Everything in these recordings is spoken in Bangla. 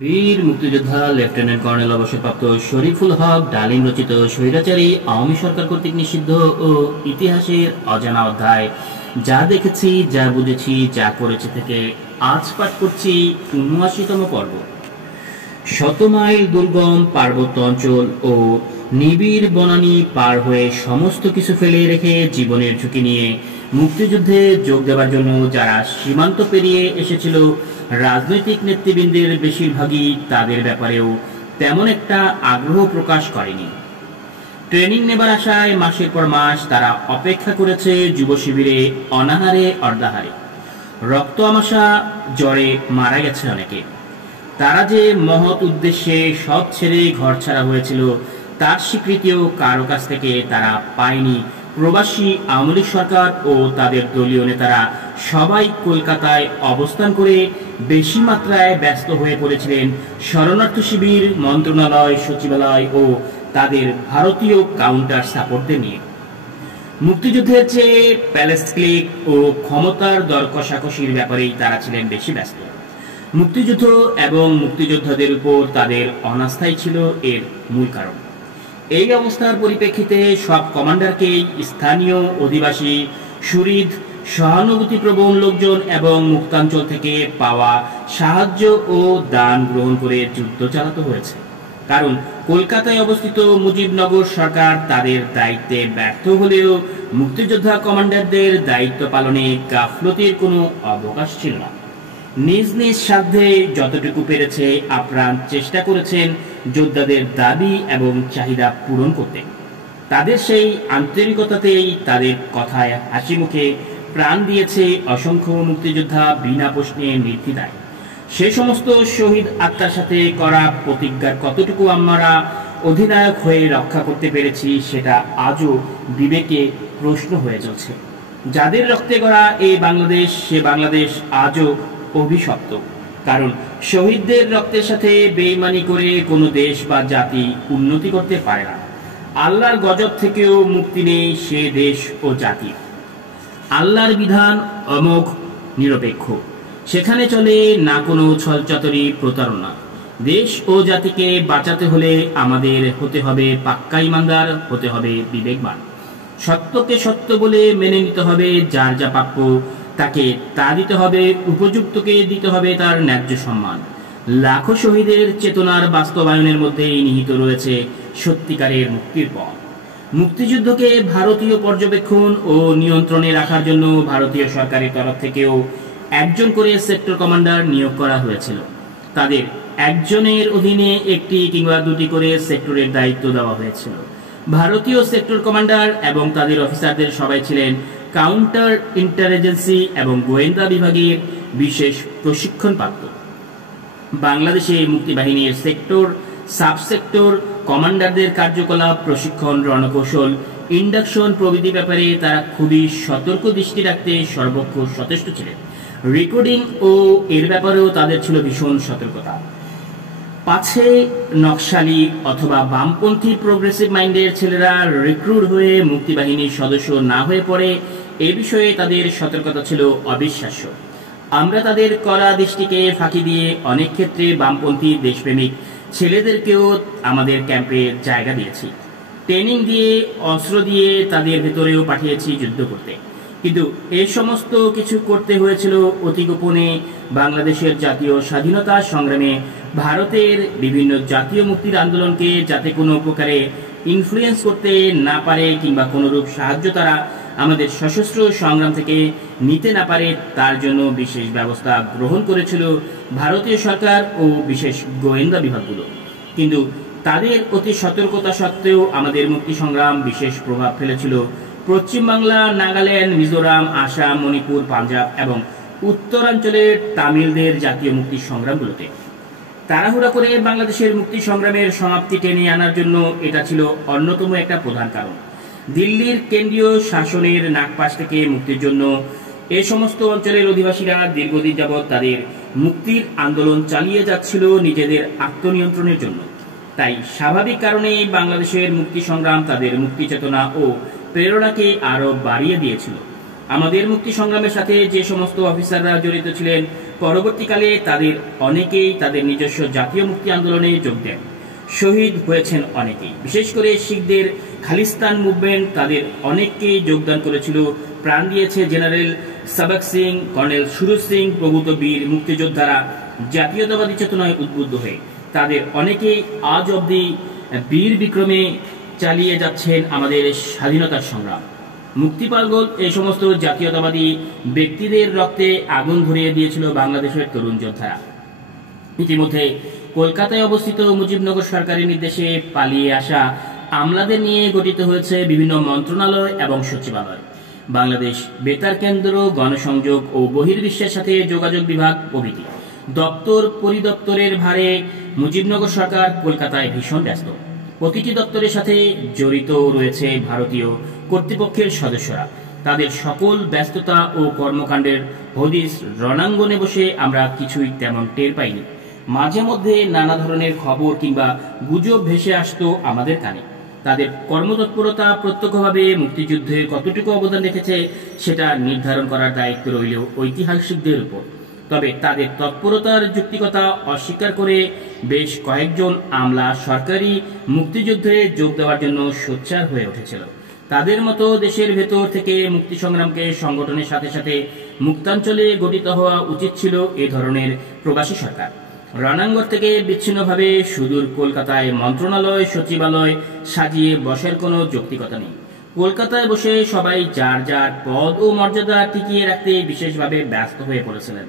বীর মুক্তিযোদ্ধা লেফটেন্যান্ট কর্নেল অবসরপ্রাপ্ত শরীফুল হক ডালিম রচিত স্বৈরাচারী আওয়ামী সরকার কর্তৃক নিষিদ্ধ ও ইতিহাসের অজানা অধ্যায় যা দেখেছি, যা বুঝেছি, যা করেছি থেকে আজ পাঠ করছি ৭৯তম পর্ব। শত মাইল দুর্গম পার্বত্য অঞ্চল ও নিবিড় বনানী পার হয়ে সমস্ত কিছু ফেলে রেখে জীবনের ঝুঁকি নিয়ে মুক্তিযুদ্ধে যোগ দেওয়ার জন্য যারা সীমান্ত পেরিয়ে এসেছিল, রাজনৈতিক নেতৃবৃন্দের বেশিরভাগই তাদের ব্যাপারেও তেমন একটা আগ্রহ প্রকাশ করেনি। ট্রেনিং নেবার আশায় মাসের পর মাস তারা অপেক্ষা করেছে যুব শিবিরে, অনাহারে অর্ধাহারে। রক্ত আমাশা জ্বরে মারা গেছে অনেকে। তারা যে মহৎ উদ্দেশ্যে সব ছেড়ে ঘর ছাড়া হয়েছিল, তার স্বীকৃতিও কারো কাছ থেকে তারা পায়নি। প্রবাসী আওয়ামী লীগ সরকার ও তাদের দলীয় নেতারা সবাই কলকাতায় অবস্থান করে বেশি মাত্রায় ব্যস্ত হয়ে পড়েছিলেন শরণার্থ শিবির মন্ত্রণালয়, সচিবালয় ও তাদের ভারতীয় কাউন্টার সাপোর্টদের নিয়ে। মুক্তিযুদ্ধের চেয়ে প্যালেস ক্লিক ও ক্ষমতার দর কষাকষির ব্যাপারেই তারা ছিলেন বেশি ব্যস্ত। মুক্তিযুদ্ধ এবং মুক্তিযোদ্ধাদের উপর তাদের অনাস্থাই ছিল এর মূল কারণ। এই অবস্থার পরিপ্রেক্ষিতে সব কমান্ডারকেই স্থানীয় অধিবাসী, সুহৃদ, সহানুভূতিপ্রবণ লোকজন এবং মুক্তাঞ্চল থেকে পাওয়া সাহায্য ও দান গ্রহণ করে যুদ্ধ চালাতে হয়েছে। কারণ কলকাতায় অবস্থিত মুজিবনগর সরকার তাদের দায়িত্বে ব্যর্থ হলেও মুক্তিযোদ্ধা কমান্ডারদের দায়িত্ব পালনে গাফলতির কোনো অবকাশ ছিল না। নিজ নিজ সাধ্যে যতটুকু পেরেছে আপ্রাণ চেষ্টা করেছেন যোদ্ধাদের দাবি এবং চাহিদা পূরণ করতে। তাদের সেই আন্তরিকতাতেই তাদের কথায় হাসি মুখে প্রাণ দিয়েছে অসংখ্য মুক্তিযোদ্ধা বিনা প্রশ্নে নির্দ্বিধায়। সে সমস্ত শহীদ আত্মার সাথে করা প্রতিজ্ঞার কতটুকু আমরা অধিনায়ক হয়ে রক্ষা করতে পেরেছি সেটা আজও বিবেকে প্রশ্ন হয়ে চলছে। যাদের রক্তে গড়া এই বাংলাদেশ, সে বাংলাদেশ আজও অভিশপ্ত। কারণ শহীদদের রক্তের সাথে বেইমানি করে কোনো দেশ বা জাতি উন্নতি করতে পারে না। আল্লাহর গজব থেকেও মুক্তি নেই সে দেশ ও জাতি। আল্লাহর বিধান অমোঘ, নিরপেক্ষ। সেখানে চলে না কোনো ছলচাতুরি, প্রতারণা। দেশ ও জাতিকে বাঁচাতে হলে আমাদের হতে হবে পাক্কা ইমানদার, হতে হবে বিবেকবান। সত্যকে সত্য বলে মেনে নিতে হবে, যার যা প্রাপ্য তাকে তা দিতে হবে, উপযুক্তকে দিতে হবে তার ন্যায্য সম্মান। লাখো শহীদের চেতনার বাস্তবায়নের মধ্যেই নিহিত রয়েছে সত্যিকারের মুক্তির পথ। মুক্তিযুদ্ধকে ভারতীয় পর্যবেক্ষণ ও নিয়ন্ত্রণে রাখার জন্য ভারতীয় সরকারের তরফ থেকেও একজন করে সেক্টর কমান্ডার নিয়োগ করা হয়েছিল। তাদের একজনের অধীনে একটি কিংবা দুটি করে সেক্টরের দায়িত্ব দেওয়া হয়েছিল। ভারতীয় সেক্টর কমান্ডার এবং তাদের অফিসারদের সবাই ছিলেন কাউন্টার ইন্টেলিজেন্সি এবং গোয়েন্দা বিভাগের বিশেষ প্রশিক্ষণপ্রাপ্ত। বাংলাদেশে মুক্তিবাহিনীর সেক্টর, সাব সেক্টর কমান্ডারদের কার্যকলাপ, প্রশিক্ষণ, রণকৌশল, ইন্ডাকশন প্রভৃতি ব্যাপারে তারা খুবই সতর্ক দৃষ্টি রাখতে সর্বক্ষণ সচেষ্ট ছিলেন। রেকর্ডিং ও এর ব্যাপারেও তাদের ছিল ভীষণ সতর্কতা। পাছে নকশালি অথবা বামপন্থী প্রোগ্রেসিভ মাইন্ডের ছেলেরা রিক্রুট হয়ে মুক্তিবাহিনীর সদস্য না হয়ে পড়ে, এ বিষয়ে তাদের সতর্কতা ছিল অবিশ্বাস্য। আমরা তাদের কড়া দৃষ্টিকে ফাঁকি দিয়ে অনেক ক্ষেত্রে বামপন্থী দেশপ্রেমিক ছেলেদেরকেও আমাদের ক্যাম্পে জায়গা দিয়েছি। ট্রেনিং দিয়ে, অস্ত্র দিয়ে তাদের ভেতরেও পাঠিয়েছি যুদ্ধ করতে। কিন্তু এই সমস্ত কিছু করতে হয়েছিল অতি গোপনে। বাংলাদেশের জাতীয় স্বাধীনতা সংগ্রামে ভারতের বিভিন্ন জাতীয় মুক্তির আন্দোলনকে যাতে কোনো প্রকারে ইনফ্লুয়েন্স করতে না পারে কিংবা কোনোরূপ সাহায্য তারা আমাদের সশস্ত্র সংগ্রাম থেকে নিতে না পারে, তার জন্য বিশেষ ব্যবস্থা গ্রহণ করেছিল ভারতীয় সরকার ও বিশেষ গোয়েন্দা বিভাগগুলো। কিন্তু তাদের অতি সতর্কতা সত্ত্বেও আমাদের মুক্তি সংগ্রাম বিশেষ প্রভাব ফেলেছিল পশ্চিমবাংলা, নাগাল্যান্ড, মিজোরাম, আসাম, মণিপুর, পাঞ্জাব এবং উত্তরাঞ্চলের তামিলদের জাতীয় মুক্তি সংগ্রামগুলোতে। তাড়াহুড়া করে বাংলাদেশের মুক্তি সংগ্রামের সমাপ্তি টেনে আনার জন্য এটা ছিল অন্যতম একটা প্রধান কারণ। দিল্লির কেন্দ্রীয় শাসনের নাগপাশ থেকে মুক্তির জন্য এই সমস্ত অঞ্চলের অধিবাসীরা দীর্ঘদিন যাবৎ তাদের মুক্তির আন্দোলন চালিয়ে যাচ্ছিল নিজেদের আত্মনিয়ন্ত্রণের জন্য। তাই স্বাভাবিক কারণেই বাংলাদেশের মুক্তি সংগ্রাম তাদের মুক্তি চেতনা ও প্রেরণাকে আরো বাড়িয়ে দিয়েছিল। আমাদের মুক্তি সংগ্রামের সাথে যে সমস্ত অফিসাররা জড়িত ছিলেন পরবর্তীকালে তাদের অনেকেই তাদের নিজস্ব জাতীয় মুক্তি আন্দোলনে যোগ দেন। শহীদ হয়েছেন অনেকেই, বিশেষ করে শিখদের খালিস্তান মুভমেন্ট তাদের অনেককেই যোগদান করেছিল। প্রাণ দিয়েছে জেনারেল সবক সিং, কর্নেল সুরজ সিং প্রভূত বীর মুক্তিযোদ্ধারা জাতীয়তাবাদী চেতনায় উদ্বুদ্ধ হয়ে তাদের অনেকেই আজ অবধি বীর বিক্রমে চালিয়ে যাচ্ছেন আমাদের স্বাধীনতার সংগ্রাম। মুক্তি পাগল এই সমস্ত জাতীয়তাবাদী ব্যক্তিদের রক্তে আগুন ধরিয়ে দিয়েছিল বাংলাদেশের তরুণ যোদ্ধারা। ইতিমধ্যে কলকাতায় অবস্থিত মুজিবনগর সরকারের নির্দেশে পালিয়ে আসা আমলাদের নিয়ে গঠিত হয়েছে বিভিন্ন মন্ত্রণালয় এবং সচিবালয়, বাংলাদেশ বেতার কেন্দ্র, গণসংযোগ ও বহির্বিশ্বের সাথে যোগাযোগ বিভাগ প্রভৃতি দপ্তর পরিদপ্তরের ভারে মুজিবনগর সরকার কলকাতায় ভীষণ ব্যস্ত। প্রতিটি দপ্তরের সাথে জড়িত রয়েছে ভারতীয় কর্তৃপক্ষের সদস্যরা। তাদের সকল ব্যস্ততা ও কর্মকাণ্ডের হদিস রণাঙ্গনে বসে আমরা কিছুই তেমন টের পাইনি। মাঝে মধ্যে নানা ধরনের খবর কিংবা গুজব ভেসে আসতো আমাদের কানে। তাদের কর্মতৎপরতা প্রত্যক্ষভাবে মুক্তিযুদ্ধে কতটুকু অবদান রেখেছে সেটা নির্ধারণ করার দায়িত্ব রইল ঐতিহাসিকদের উপর। তবে তাদের তৎপরতার যুক্তিকতা অস্বীকার করে বেশ কয়েকজন আমলা সরকারি মুক্তিযুদ্ধে যোগ দেওয়ার জন্য সোচ্চার হয়ে উঠেছিল। তাদের মতো দেশের ভেতর থেকে মুক্তি সংগ্রামকে সংগঠনের সাথে সাথে মুক্তাঞ্চলে গঠিত হওয়া উচিত ছিল এ ধরনের প্রবাসী সরকার। রণাঙ্গন থেকে বিচ্ছিন্নভাবে সুদূর কলকাতায় মন্ত্রণালয় সচিবালয় সাজিয়ে বসার কোনো যৌক্তিকতা নেই। কলকাতায় বসে সবাই যার যার পদ ও মর্যাদা টিকিয়ে রাখতে বিশেষভাবে ব্যস্ত হয়ে পড়েছিলেন।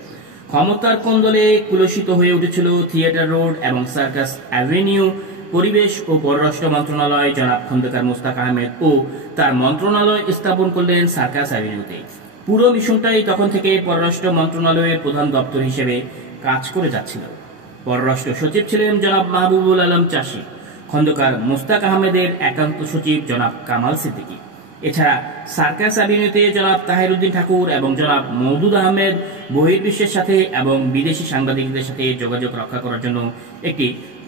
ক্ষমতার কোন্দলে কুলসিত হয়ে উঠেছিল থিয়েটার রোড এবং সার্কাস অ্যাভিনিউ। পরিবেশ ও পররাষ্ট্র মন্ত্রণালয় জনাব খন্দকার মোস্তাক আহমেদ ও তার মন্ত্রণালয় স্থাপন করলেন সার্কাস অ্যাভিনিউতে। পুরো মিশনটাই তখন থেকে পররাষ্ট্র মন্ত্রণালয়ের প্রধান দপ্তর হিসেবে কাজ করে যাচ্ছিল। পররাষ্ট্র সচিব ছিলেন জনাব মাহবুবুল আলম চাষী, খন্দকার মোস্তাক আহমেদের একান্ত সচিব জনাব কামাল সিদ্দিকী। এছাড়া সার্কাস অ্যাভিনিউতে জনাব তাহিরউদ্দিন ঠাকুর এবং জনাব মওদুদ আহমেদ বহির্বিশ্বের সাথে এবং বিদেশি সাংবাদিকদের সাথে যোগাযোগ রক্ষা করার জন্য একটি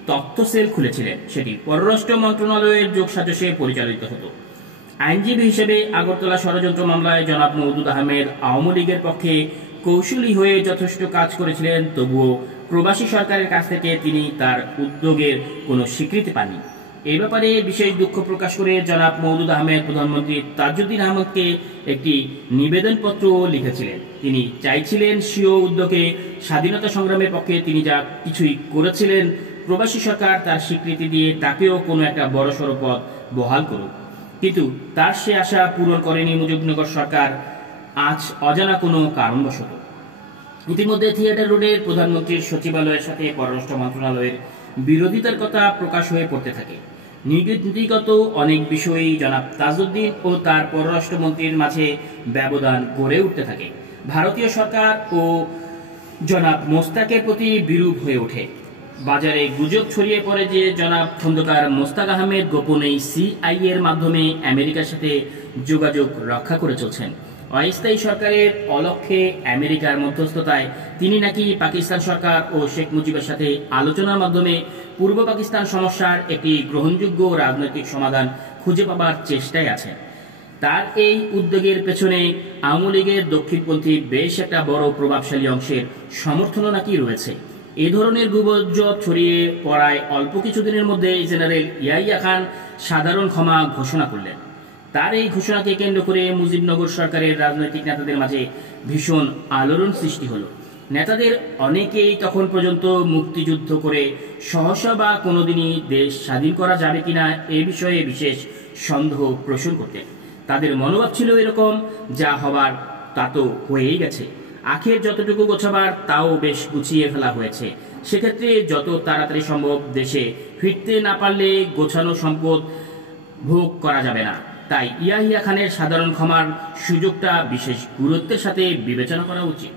তথ্য সেল খুলেছিলেন। সেটি পররাষ্ট্র মন্ত্রণালয়ের যোগসাজশে পরিচালিত হতো। আইনজীবী হিসেবে আগরতলা ষড়যন্ত্র মামলায় জনাব মওদুদ আহমেদ আওয়ামী লীগের পক্ষে কৌশলী হয়ে যথেষ্ট কাজ করেছিলেন, তবুও প্রবাসী সরকারের কাছ থেকে তিনি তার উদ্যোগের কোনো স্বীকৃতি পাননি। এই ব্যাপারে বিশেষ দুঃখ প্রকাশ করে জনাব মওদুদ আহমেদ প্রধানমন্ত্রী তাজউদ্দিন আহমদকে একটি নিবেদনপত্র লিখেছিলেন। তিনি চাইছিলেন স্বীয় উদ্যোগে স্বাধীনতা সংগ্রামের পক্ষে তিনি যা কিছুই করেছিলেন প্রবাসী সরকার তার স্বীকৃতি দিয়ে তাকেও কোনো একটা বড়সড় পদ বহাল করুক। কিন্তু তার সে আশা পূরণ করেনি মুজিবনগর সরকার আজ অজানা কোনো কারণবশত। ইতিমধ্যে থিয়েটার রোডের প্রধানমন্ত্রীর সচিবালয়ের সাথে পররাষ্ট্র মন্ত্রণালয়ের বিরোধিতার কথা প্রকাশ হয়ে পড়তে থাকে। নীতিগত অনেক বিষয়েই জনাব তাজউদ্দিন ও তার পররাষ্ট্রমন্ত্রীর মাঝে ব্যবধান গড়ে উঠতে থাকে। ভারতীয় সরকার ও জনাব মোস্তাকের প্রতি বিরূপ হয়ে ওঠে। বাজারে গুজব ছড়িয়ে পড়ে যে জনাব খন্দকার মোস্তাক আহমেদ গোপনেই সিআইএ এর মাধ্যমে আমেরিকার সাথে যোগাযোগ রক্ষা করে চলছেন। অস্থায়ী সরকারের অলক্ষ্যে আমেরিকার মধ্যস্থতায় তিনি নাকি পাকিস্তান সরকার ও শেখ মুজিবের সাথে আলোচনার মাধ্যমে পূর্ব পাকিস্তান সমস্যার একটি গ্রহণযোগ্য রাজনৈতিক সমাধান খুঁজে পাবার চেষ্টায় আছেন। তার এই উদ্যোগের পেছনে আওয়ামী লীগের দক্ষিণপন্থী বেশ একটা বড় প্রভাবশালী অংশের সমর্থনও নাকি রয়েছে। এ ধরনের গুজব ছড়িয়ে পড়ায় অল্প কিছুদিনের মধ্যে জেনারেল ইয়াহিয়া খান সাধারণ ক্ষমা ঘোষণা করলেন। তার এই ঘোষণাকে কেন্দ্র করে মুজিবনগর সরকারের রাজনৈতিক নেতাদের মাঝে ভীষণ আলোড়ন সৃষ্টি হলো। নেতাদের অনেকেই তখন পর্যন্ত মুক্তিযুদ্ধ করে সহসা বা কোনোদিনই দেশ স্বাধীন করা যাবে কিনা এ বিষয়ে বিশেষ সন্দেহ পোষণ করতেন। তাদের মনোভাব ছিল এরকম, যা হবার তা তো হয়েই গেছে, আখের যতটুকু গোছাবার তাও বেশ গুছিয়ে ফেলা হয়েছে। সেক্ষেত্রে যত তাড়াতাড়ি সম্ভব দেশে ফিরতে না পারলে গোছানো সম্পদ ভোগ করা যাবে না। তাই ইয়াহিয়া খানের সাধারণ ক্ষমার সুযোগটা বিশেষ গুরুত্বের সাথে বিবেচনা করা উচিত।